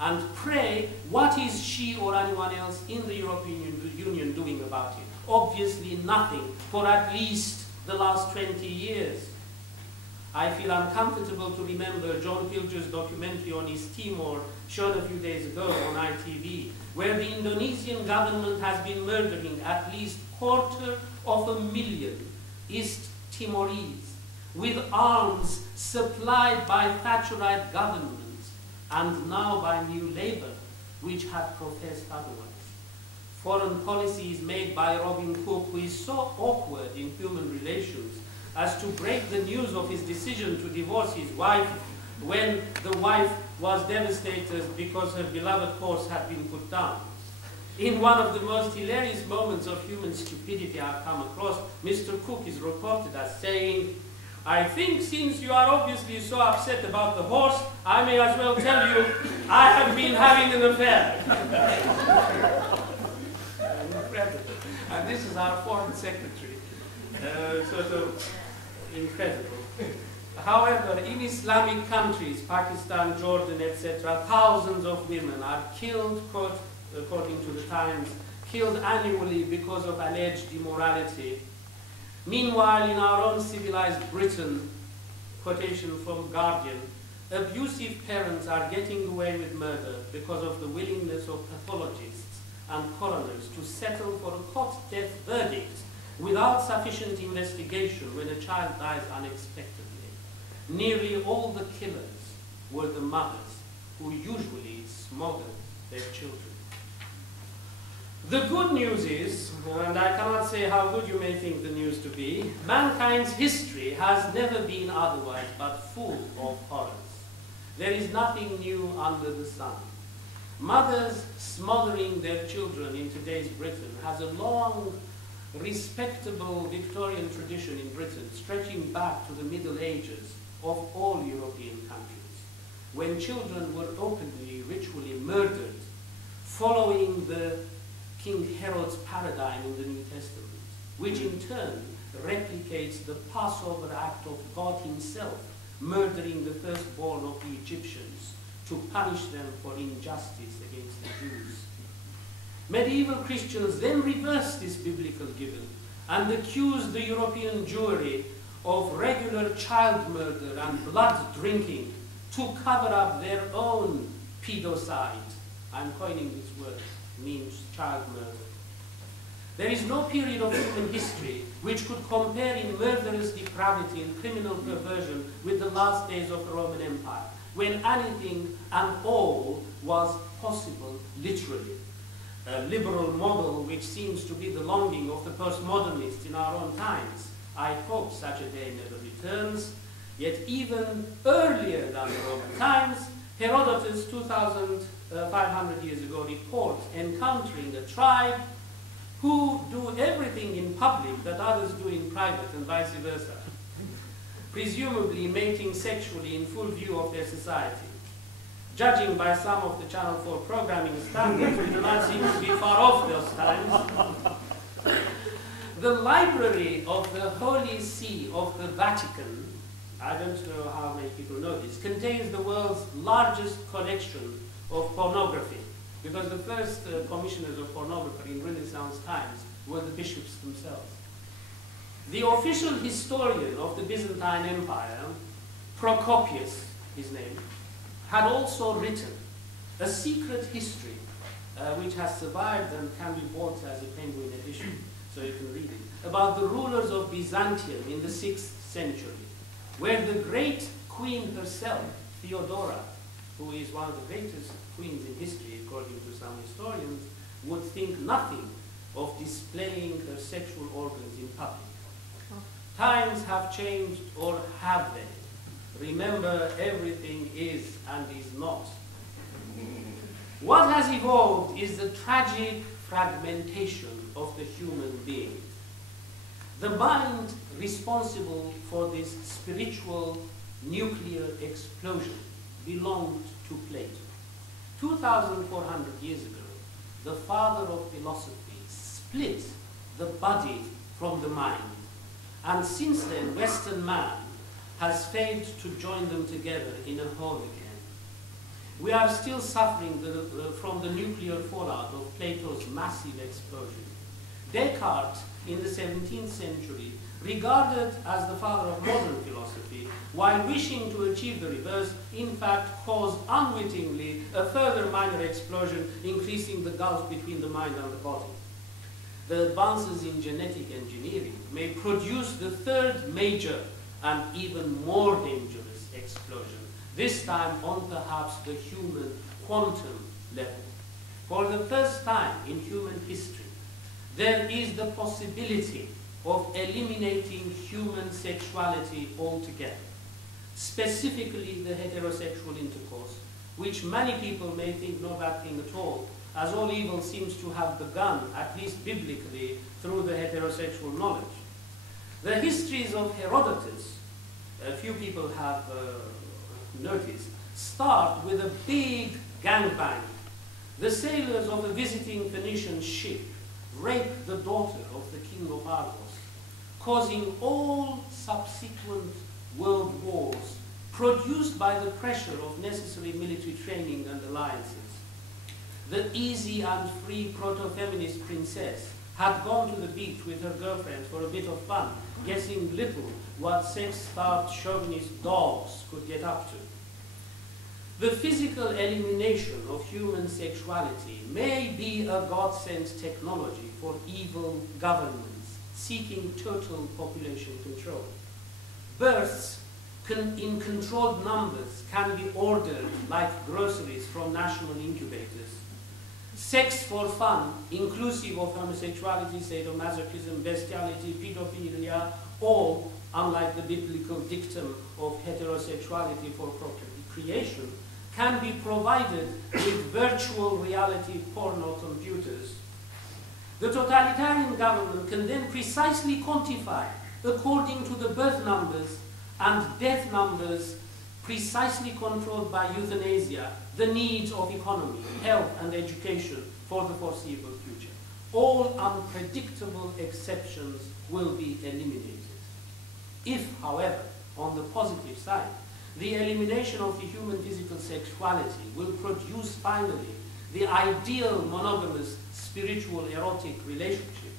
and pray, what is she or anyone else in the European Union doing about it? Obviously nothing for at least the last 20 years. I feel uncomfortable to remember John Pilger's documentary on East Timor, shown a few days ago on ITV, where the Indonesian government has been murdering at least 250,000 East Timorese with arms supplied by Thatcherite governments and now by New Labour, which had professed otherwise. Foreign policies made by Robin Cook, who is so awkward in human relations as to break the news of his decision to divorce his wife when the wife was devastated because her beloved horse had been put down. In one of the most hilarious moments of human stupidity I've come across, Mr. Cook is reported as saying, "I think since you are obviously so upset about the horse, I may as well tell you I have been having an affair." Incredible. And this is our foreign secretary. So incredible. However, in Islamic countries, Pakistan, Jordan, etc., thousands of women are killed, quote, according to the Times, killed annually because of alleged immorality. Meanwhile, in our own civilized Britain, quotation from Guardian, abusive parents are getting away with murder because of the willingness of pathologists and coroners to settle for a hot death verdict without sufficient investigation when a child dies unexpectedly. Nearly all the killers were the mothers, who usually smothered their children. The good news is, and I cannot say how good you may think the news to be, mankind's history has never been otherwise but full of horrors. There is nothing new under the sun. Mothers smothering their children in today's Britain has a long, respectable Victorian tradition in Britain, stretching back to the Middle Ages of all European countries, when children were openly, ritually murdered, following the King Herod's paradigm in the New Testament, which in turn replicates the Passover act of God himself, murdering the firstborn of the Egyptians to punish them for injustice against the Jews. Medieval Christians then reversed this biblical given and accused the European Jewry of regular child murder and blood drinking to cover up their own pedocide. I'm coining this word, means child murder. There is no period of human history which could compare in murderous depravity and criminal perversion with the last days of the Roman Empire, when anything and all was possible literally. A liberal model which seems to be the longing of the postmodernists in our own times. I hope such a day never returns. Yet even earlier than the Roman times, Herodotus 2,500 years ago reports encountering a tribe who do everything in public that others do in private and vice versa, presumably mating sexually in full view of their society. Judging by some of the Channel 4 programming standards, we do not seem to be far off those times. The library of the Holy See of the Vatican, I don't know how many people know this, contains the world's largest collection of pornography, because the first commissioners of pornography in Renaissance times were the bishops themselves. The official historian of the Byzantine Empire, Procopius, his name, had also written a secret history which has survived and can be bought as a Penguin edition, so you can read it, about the rulers of Byzantium in the 6th century, where the great queen herself, Theodora, who is one of the greatest queens in history, according to some historians, would think nothing of displaying her sexual organs in public. Times have changed, or have they? Remember, everything is and is not. What has evolved is the tragic fragmentation of the human being. The mind responsible for this spiritual nuclear explosion belonged to Plato. 2,400 years ago, the father of philosophy split the body from the mind. And since then, Western man has failed to join them together in a whole again. we are still suffering from the nuclear fallout of Plato's massive explosion. Descartes, in the 17th century, regarded as the father of modern philosophy, while wishing to achieve the reverse, in fact caused unwittingly a further minor explosion, increasing the gulf between the mind and the body. The advances in genetic engineering may produce the third major and even more dangerous explosion, this time on perhaps the human quantum level. For the first time in human history, there is the possibility of eliminating human sexuality altogether, specifically the heterosexual intercourse, which many people may think no bad thing at all, as all evil seems to have begun, at least biblically, through the heterosexual knowledge. The histories of Herodotus, a few people have noticed, start with a big gangbang. The sailors of a visiting Phoenician ship rape the daughter of the king of Argos, causing all subsequent world wars produced by the pressure of necessary military training and alliances. The easy and free proto-feminist princess had gone to the beach with her girlfriend for a bit of fun, guessing little what sex-starved chauvinist dogs could get up to. The physical elimination of human sexuality may be a God-sent technology for evil governments seeking total population control. Births in controlled numbers can be ordered like groceries from national incubators. Sex for fun, inclusive of homosexuality, sadomasochism, bestiality, pedophilia, all, unlike the biblical dictum of heterosexuality for procreation, can be provided with virtual reality porno computers. The totalitarian government can then precisely quantify, according to the birth numbers and death numbers precisely controlled by euthanasia, the needs of economy, health and education for the foreseeable future. All unpredictable exceptions will be eliminated. If, however, on the positive side, the elimination of the human physical sexuality will produce finally the ideal monogamous spiritual erotic relationship,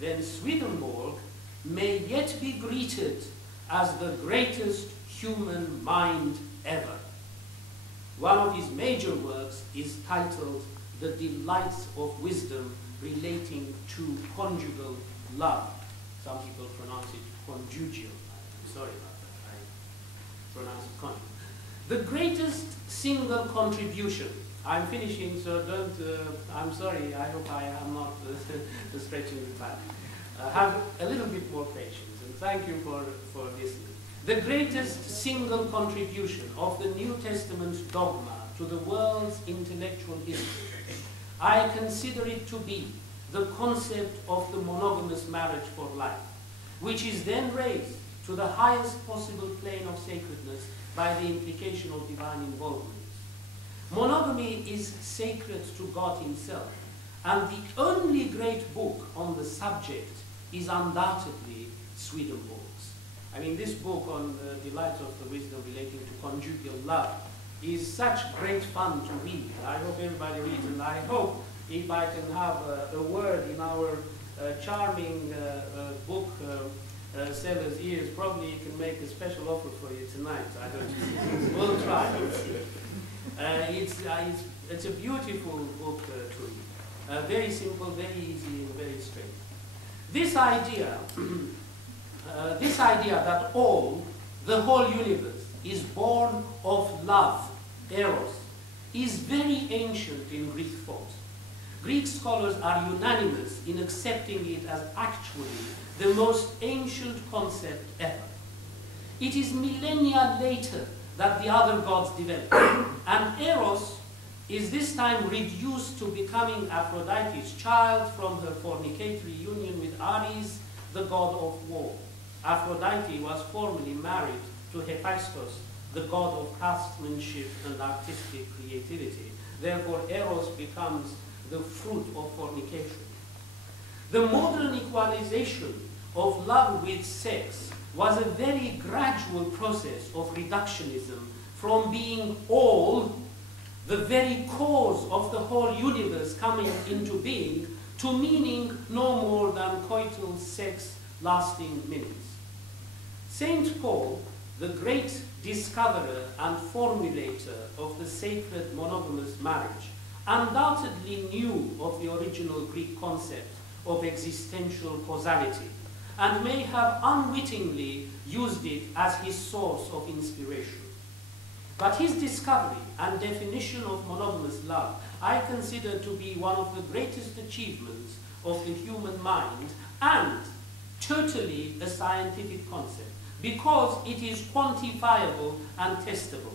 then Swedenborg may yet be greeted as the greatest human mind ever. One of his major works is titled The Delights of Wisdom Relating to Conjugal Love. Some people pronounce it conjugal. I'm sorry about that. I pronounce it conjugal. The greatest single contribution. I'm finishing, so don't, I'm sorry, I hope I am not stretching the time. Have a little bit more patience, and thank you for listening. The greatest single contribution of the New Testament dogma to the world's intellectual history, I consider it to be the concept of the monogamous marriage for life, which is then raised to the highest possible plane of sacredness by the implication of divine involvement. Monogamy is sacred to God himself, and the only great book on the subject is undoubtedly Swedenborg's. I mean, this book on the delights of the wisdom relating to conjugal love is such great fun to read. I hope everybody reads, and I hope if I can have a word in our charming book seller's ears, probably you can make a special offer for you tonight. I don't know. We'll try. It's a beautiful book to read. Very simple, very easy, and very straight. This idea that the whole universe is born of love, eros, is very ancient in Greek thought. Greek scholars are unanimous in accepting it as actually the most ancient concept ever. It is millennia later that the other gods developed, and eros is this time reduced to becoming Aphrodite's child from her fornicatory union with Ares, the god of war. Aphrodite was formerly married to Hephaestus, the god of craftsmanship and artistic creativity. Therefore, eros becomes the fruit of fornication. The modern equalization of love with sex was a very gradual process of reductionism from being all the very cause of the whole universe coming into being, to meaning no more than coital sex lasting minutes. Saint Paul, the great discoverer and formulator of the sacred monogamous marriage, undoubtedly knew of the original Greek concept of existential causality, and may have unwittingly used it as his source of inspiration. But his discovery and definition of monogamous love I consider to be one of the greatest achievements of the human mind, and totally a scientific concept, because it is quantifiable and testable.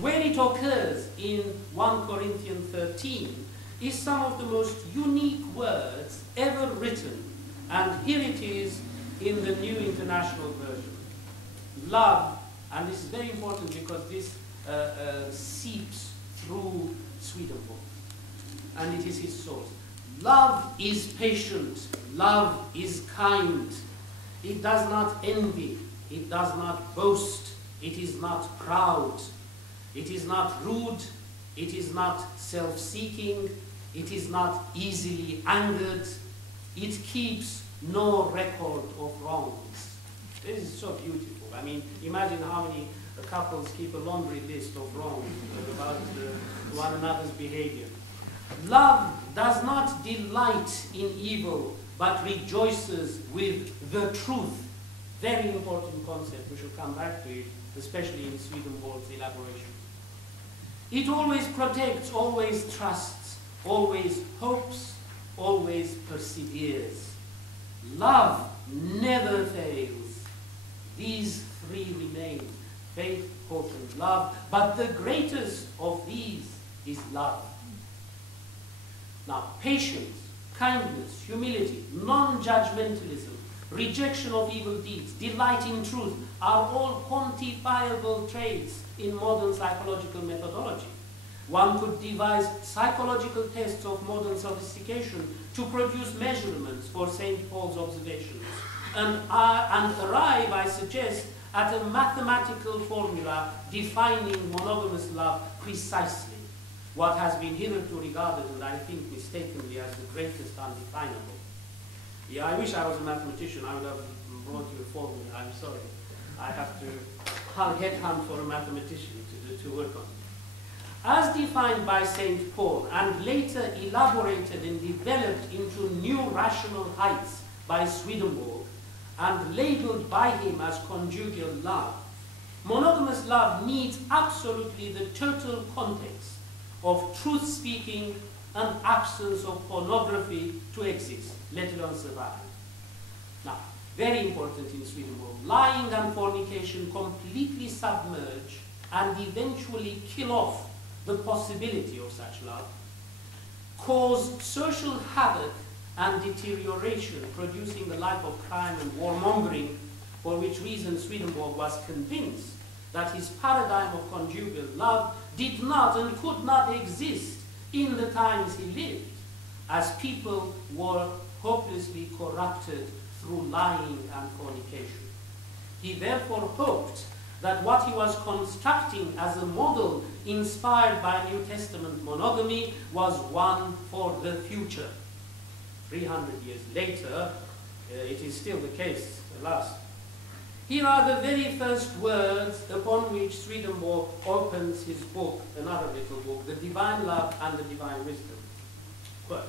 Where it occurs in 1 Corinthians 13 is some of the most unique words ever written, and here it is in the New International Version. Love, and this is very important because this seeps through Swedenborg, and it is his source. Love is patient, love is kind, it does not envy, it does not boast, it is not proud, it is not rude, it is not self-seeking, it is not easily angered, it keeps no record of wrongs. This is so beautiful. I mean, imagine how many couples keep a laundry list of wrongs about one another's behavior. Love does not delight in evil, but rejoices with the truth. Very important concept. We shall come back to it, especially in Swedenborg's elaboration. It always protects, always trusts, always hopes, always perseveres. Love never fails. These three remain: faith, hope, and love. But the greatest of these is love. Now, patience, kindness, humility, non-judgmentalism, rejection of evil deeds, delight in truth are all quantifiable traits in modern psychological methodology. One could devise psychological tests of modern sophistication to produce measurements for St. Paul's observations, and arrive, I suggest, at a mathematical formula defining monogamous love precisely, what has been hitherto regarded, and I think mistakenly, as the greatest undefinable. Yeah, I wish I was a mathematician. I would have brought you a formula. I'm sorry. I have to headhunt for a mathematician to work on it. As defined by St. Paul and later elaborated and developed into new rational heights by Swedenborg and labeled by him as conjugal love, monogamous love needs absolutely the total context of truth-speaking and absence of pornography to exist, let alone survive. Now, very important in Swedenborg, lying and fornication completely submerge and eventually kill off the possibility of such love, cause social havoc and deterioration, producing a life of crime and warmongering, for which reason Swedenborg was convinced that his paradigm of conjugal love did not and could not exist in the times he lived, as people were hopelessly corrupted through lying and fornication. He therefore hoped that what he was constructing as a model inspired by New Testament monogamy was one for the future. 300 years later, it is still the case, alas. Here are the very first words upon which Swedenborg opens his book, another little book, The Divine Love and the Divine Wisdom. Quote,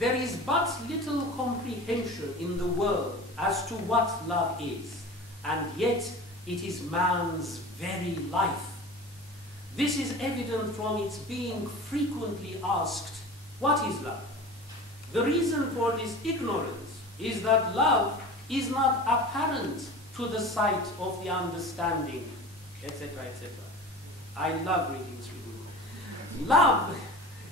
"There is but little comprehension in the world as to what love is, and yet it is man's very life. This is evident from its being frequently asked, what is love? The reason for this ignorance is that love is not apparent to the sight of the understanding," etc., etc. I love reading Swedenborg. Love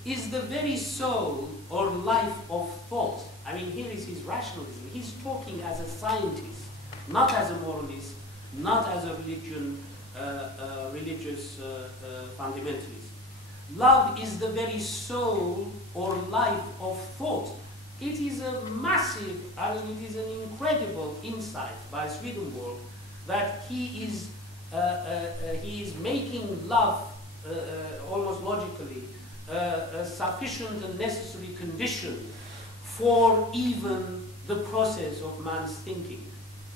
is the very soul or life of thought. I mean, here is his rationalism. He's talking as a scientist, not as a moralist, not as a religious fundamentalist. Love is the very soul or life of thought. It is a massive, I mean, it is an incredible insight by Swedenborg that he is making love almost logically, a sufficient and necessary condition for even the process of man's thinking.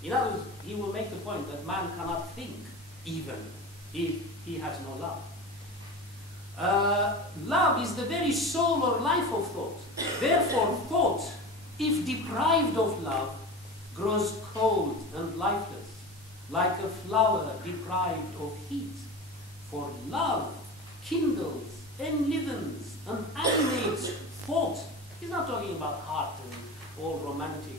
In other words, he will make the point that man cannot think even if he has no love. Love is the very soul or life of thought. Therefore, thought, if deprived of love, grows cold and lifeless, like a flower deprived of heat. For love kindles, enlivens, and animates thought. He's not talking about heart and all romantic,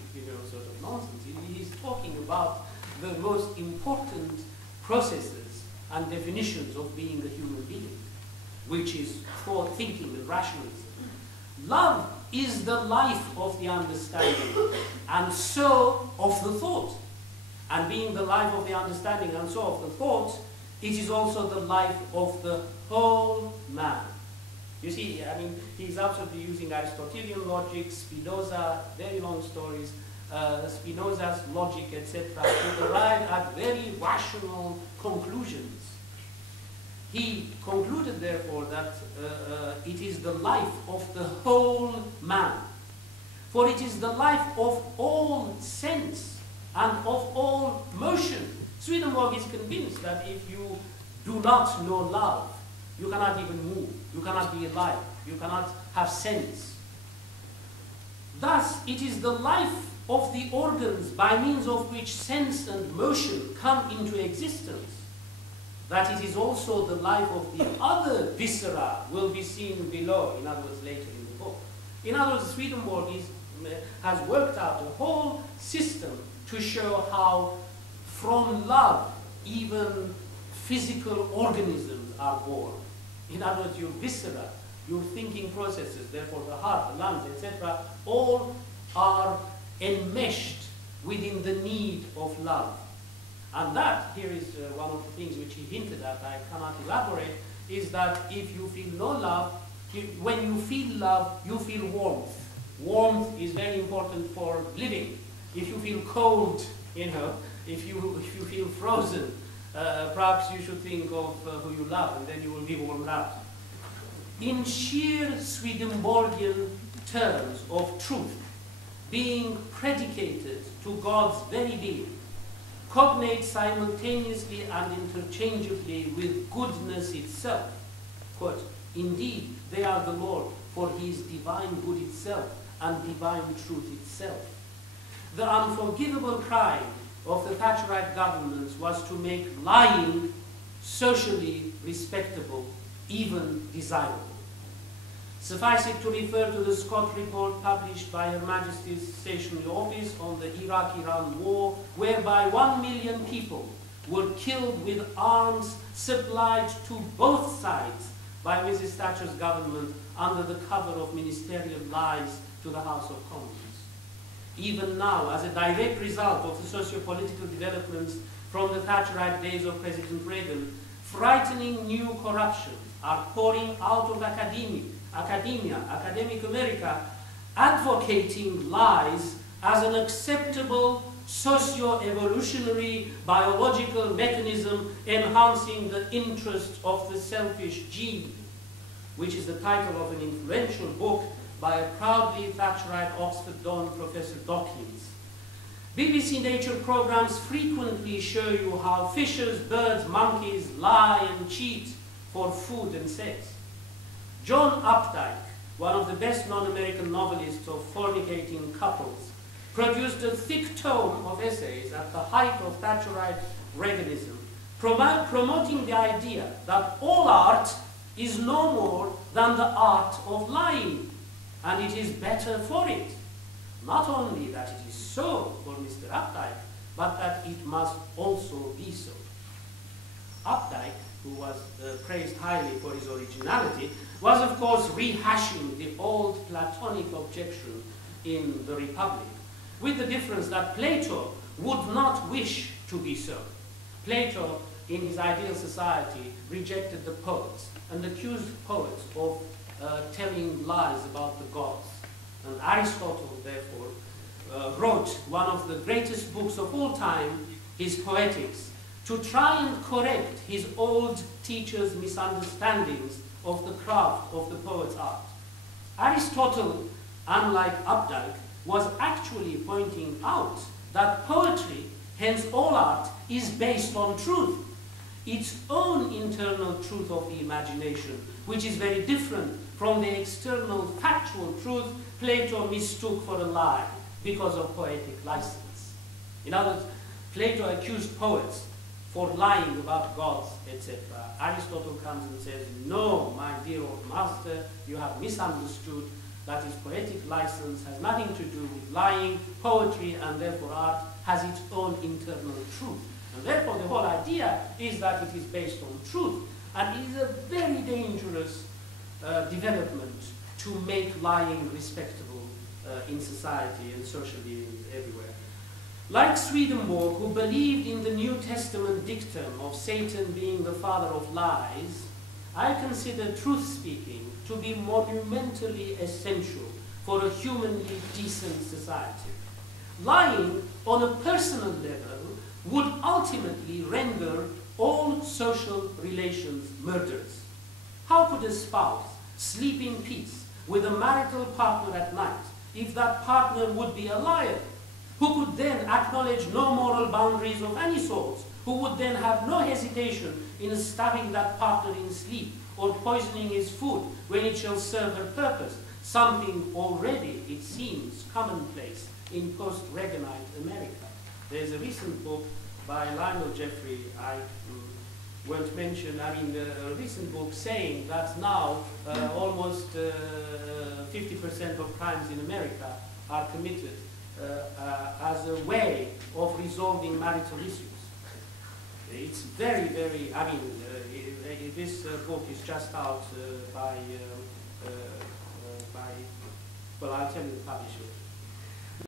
sort of nonsense. He's talking about the most important processes and definitions of being a human being, which is thought, thinking, and rationalism. Love is the life of the understanding, and so of the thought. And being the life of the understanding and so of the thought, it is also the life of the whole man. You see, I mean, he's absolutely using Aristotelian logic, Spinoza, very long stories, Spinoza's logic, etc., to arrive at very rational conclusions. He concluded, therefore, that it is the life of the whole man. For it is the life of all sense and of all motion. Swedenborg is convinced that if you do not know love, you cannot even move, you cannot be alive, you cannot have sense. Thus, it is the life of the organs by means of which sense and motion come into existence, that it is also the life of the other viscera will be seen below, in other words, later in the book. In other words, Swedenborg has worked out a whole system to show how from love even physical organisms are born. In other words, your viscera, your thinking processes, therefore the heart, the lungs, etc., all are enmeshed within the need of love. And that, here is one of the things which he hinted at, I cannot elaborate, is that if you feel no love, when you feel love, you feel warmth. Warmth is very important for living. If you feel cold, if you feel frozen, perhaps you should think of who you love, and then you will be warmed up. In sheer Swedenborgian terms of truth, being predicated to God's very being, cognate simultaneously and interchangeably with goodness itself. Quote, indeed, they are the Lord, for he is divine good itself and divine truth itself. The unforgivable crime of the Thatcherite governments was to make lying socially respectable, even desirable. Suffice it to refer to the Scott report published by Her Majesty's Stationery Office on the Iraq-Iran war, whereby 1 million people were killed with arms supplied to both sides by Mrs. Thatcher's government under the cover of ministerial lies to the House of Commons. Even now, as a direct result of the socio-political developments from the Thatcherite days of President Reagan, frightening new corruptions are pouring out of academic America, advocating lies as an acceptable socio-evolutionary biological mechanism enhancing the interest of the selfish gene, which is the title of an influential book by a proudly Thatcherite Oxford don, Professor Dawkins. BBC Nature programs frequently show you how fishes, birds, monkeys lie and cheat for food and sex. John Updike, one of the best non-American novelists of fornicating couples, produced a thick tome of essays at the height of Thatcherite Reaganism, promoting the idea that all art is no more than the art of lying, and it is better for it. Not only that it is so for Mr. Updike, but that it must also be so. Updike, who was praised highly for his originality, was of course rehashing the old Platonic objection in the Republic, with the difference that Plato would not wish to be so. Plato, in his ideal society, rejected the poets and accused poets of telling lies about the gods. And Aristotle, therefore, wrote one of the greatest books of all time, his Poetics, to try and correct his old teacher's misunderstandings of the craft of the poet's art. Aristotle, unlike Updike, was actually pointing out that poetry, hence all art, is based on truth, its own internal truth of the imagination, which is very different from the external factual truth Plato mistook for a lie because of poetic license. In other words, Plato accused poets for lying about gods, etc. Aristotle comes and says, no, my dear old master, you have misunderstood. That is, poetic license has nothing to do with lying. Poetry, and therefore art, has its own internal truth. And therefore the whole idea is that it is based on truth. And it is a very dangerous development to make lying respectable in society and socially everywhere. Like Swedenborg, who believed in the New Testament dictum of Satan being the father of lies, I consider truth-speaking to be monumentally essential for a humanly decent society. Lying on a personal level would ultimately render all social relations murderous. How could a spouse sleep in peace with a marital partner at night if that partner would be a liar, who could then acknowledge no moral boundaries of any sort, who would then have no hesitation in stabbing that partner in sleep or poisoning his food when it shall serve her purpose, something already, it seems, commonplace in post-Reaganite America. There's a recent book by Lionel Jeffrey, I won't mention, a recent book saying that now almost 50% of crimes in America are committed as a way of resolving marital issues. It's very, very, this book is just out by, well, I'll tell you the publisher.